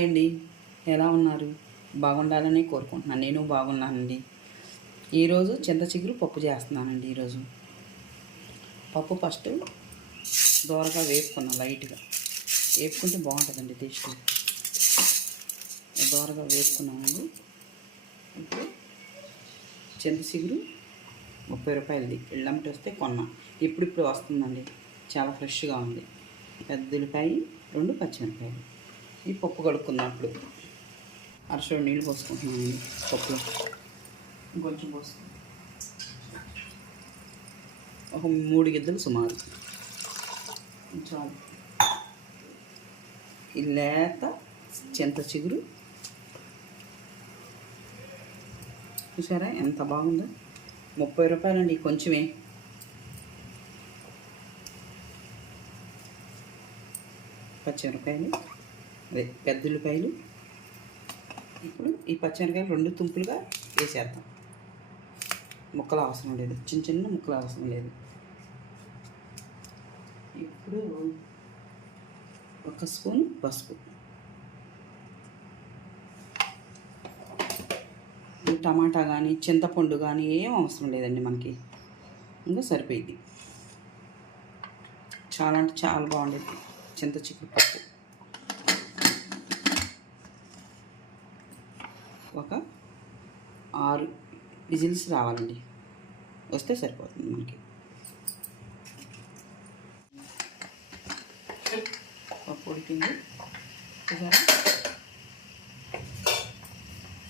Hi అండి, ఎలా ఉన్నారు? బాగుండాలని కోరుకుంటున్నాను. నేను బాగున్నానండి. ఈరోజు చింత చిగురు పప్పు చేస్తున్నానండి. ఈరోజు పప్పు ఫస్ట్ దోరగా వేపుకున్నాను. లైట్గా వేపుకుంటే బాగుంటుందండి టేస్ట్. దోరగా వేపుకున్నానండి. ఇప్పుడు చింత చిగురు 30 రూపాయలది ఇళ్ళమ్మటి వస్తే కొన్నా. ఇప్పుడు వస్తుందండి. చాలా ఫ్రెష్గా ఉంది. పెద్ద ఉల్లిపాయ, 2 పచ్చిమిరపకాయలు. ఈ పప్పు కడుక్కున్నప్పుడు అరసోడు నీళ్ళు పోసుకుంటున్నానండి. పప్పులో ఇంకొంచెం పోసుకుంటాం. ఒక 3 గిద్దలు సుమారు చాలు. ఈ లేత చింత చిగురు చూసారా ఎంత బాగుందో. 30 రూపాయలండి. కొంచెమే. పచ్చిమిరపకాయలు, అదే పెద్ద ఉల్లిపాయలు. ఇప్పుడు ఈ పచ్చిమిరపకాయలు 2 తుంపులుగా వేసేద్దాం. ముక్కలు అవసరం లేదు, చిన్న చిన్న ముక్కలు అవసరం లేదు. ఇప్పుడు 1 స్పూన్ పసుపు. టమాటా కానీ చింతపండు కానీ ఏం అవసరం లేదండి మనకి. ఇంకా సరిపోయింది. చాలా అంటే చాలా బాగుండేది చింత చిగురు పప్పు. ఒక 6 విజిల్స్ రావాలండి. వస్తే సరిపోతుంది మనకి. పప్పు ఉడికింది చూసారా.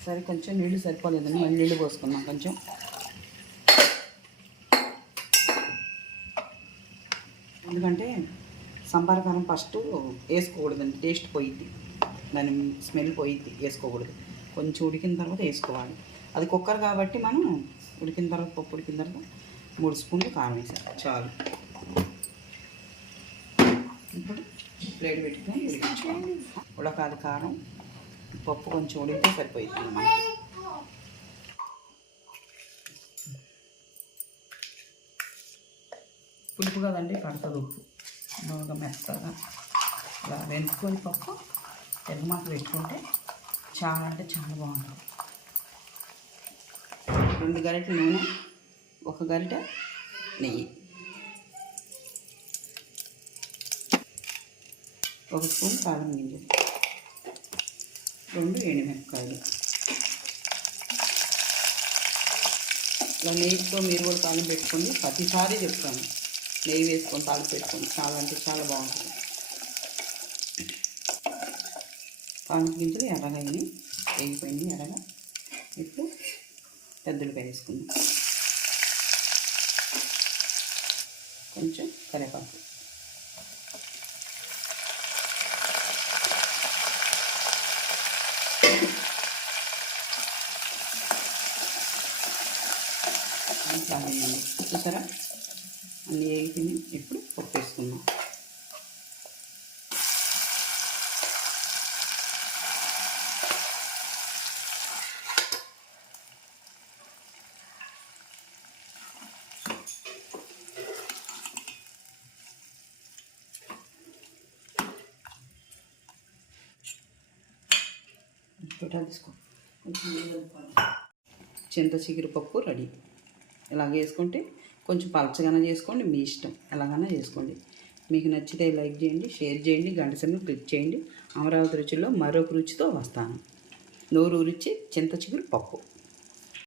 సరే, కొంచెం నీళ్ళు సరిపోలేదండి. మళ్ళీ నీళ్ళు పోసుకున్నాం కొంచెం. ఎందుకంటే సంబార కారం ఫస్ట్ వేసుకోకూడదండి. టేస్ట్ పోయిద్ది, దాని స్మెల్ పోయిద్ది. వేసుకోకూడదు. కొంచెం ఉడికిన తర్వాత వేసుకోవాలి. అది కుక్కర్ కాబట్టి మనం ఉడికిన తర్వాత, పప్పు ఉడికిన తర్వాత 3 స్పూన్లు కారం వేసాం చాలు. ఇప్పుడు ప్లేట్ పెట్టుకొని ఉడికించుకోవాలి. ఉడకాలి కారం. పప్పు కొంచెం ఉడికితే సరిపోయింది మనకి. పులుపు కదండి, పడుతుంది ఉప్పు. బాగా మెత్తగా ఇలా వెనుక్కొని పప్పు తెల్లమాకు పెట్టుకుంటే చాలా అంటే చాలా బాగుంటుంది. 2 గరిటెల నూనె, 1 గరిటె నెయ్యి, 1 స్పూన్ కారం గింజలు, 2 ఎండుమిరపకాయలు. ఇలా నెయ్యితో మీరు కూడా తాలింపు పెట్టుకోండి. ప్రతిసారి చెప్తాను, నెయ్యి వేసుకొని తాలింపు పెట్టుకోండి. చాలా అంటే చాలా బాగుంటుంది. తాలింపు గింజలు ఎర్రగా అయినాయి, వేగిపోయినాయి ఎర్రగా. ఇప్పుడు పెద్ద ఉల్లిపాయ వేసుకుందాం. కొంచెం కరివేపాకు, చూసారా అన్నీ వేగిపోయి. ఇప్పుడు పప్పు వేసుకుందాం. తీసుకో. చింత చిగురు పప్పు రెడీ. ఇలాగ వేసుకుంటే కొంచెం పలచగానే చేసుకోండి, మీ ఇష్టం. ఎలాగైనా చేసుకోండి. మీకు నచ్చితే లైక్ చేయండి, షేర్ చేయండి, గంట సింబల్ క్లిక్ చేయండి. అమరావతి రుచిలో మరొక రుచితో వస్తాను. నోరు రుచి చింత చిగురు పప్పు.